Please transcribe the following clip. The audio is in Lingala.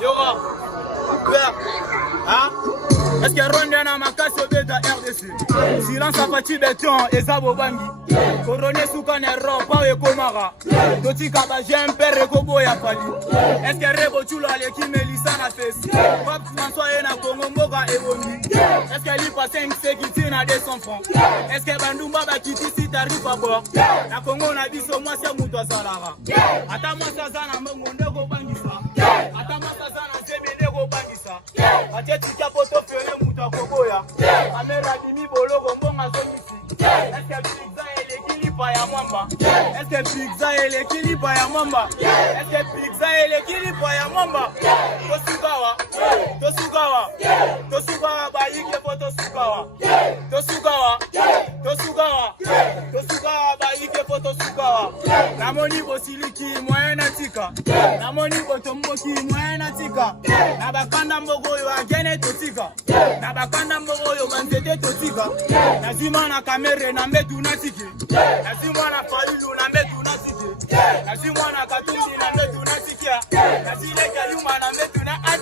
Yo, hein? Est-ce que Ronde na makasi obeta RDC? Silence à partir des temps et ça bobangi. Coroné sous canero pa e komara. Doti kaba j'aime père kobo ya fali. Est-ce que Rebo chulo ale ki melisa na face? Pap François e na Congo mboka e bongi. Est-ce que li pa 5 sécurité na 200 francs? Est-ce que bandumba ba kiti si tarif à bord? Na Congo na biso moi sia muto salara. Ata moi sa zana mbongo ndeko bangisa. Ata moi sa zana zeme ndeko bangisa. Ate tika poto fere muto koboya. Amera dimi boloko mbonga zomisi. Est-ce que pizza et l'équilibre ya mwamba? Est-ce que pizza et l'équilibre ya mwamba? Est-ce que pizza et l'équilibre ya mwamba? Tosugawa, Tosugawa, Tosugawa ba yike po Tosugawa. Tosugawa, Tosugawa, Tosugawa ba yike po Tosugawa. Namoni bosiliki moyena tika. Namoni botomboki moyena tika. Nabakanda mbogo yo agene totika. Nabakanda mbogo yo banzete totika. Nazima na kamere na mbetu na tiki. Nazima na falilu na mbetu na tiki. Nazima na katumbi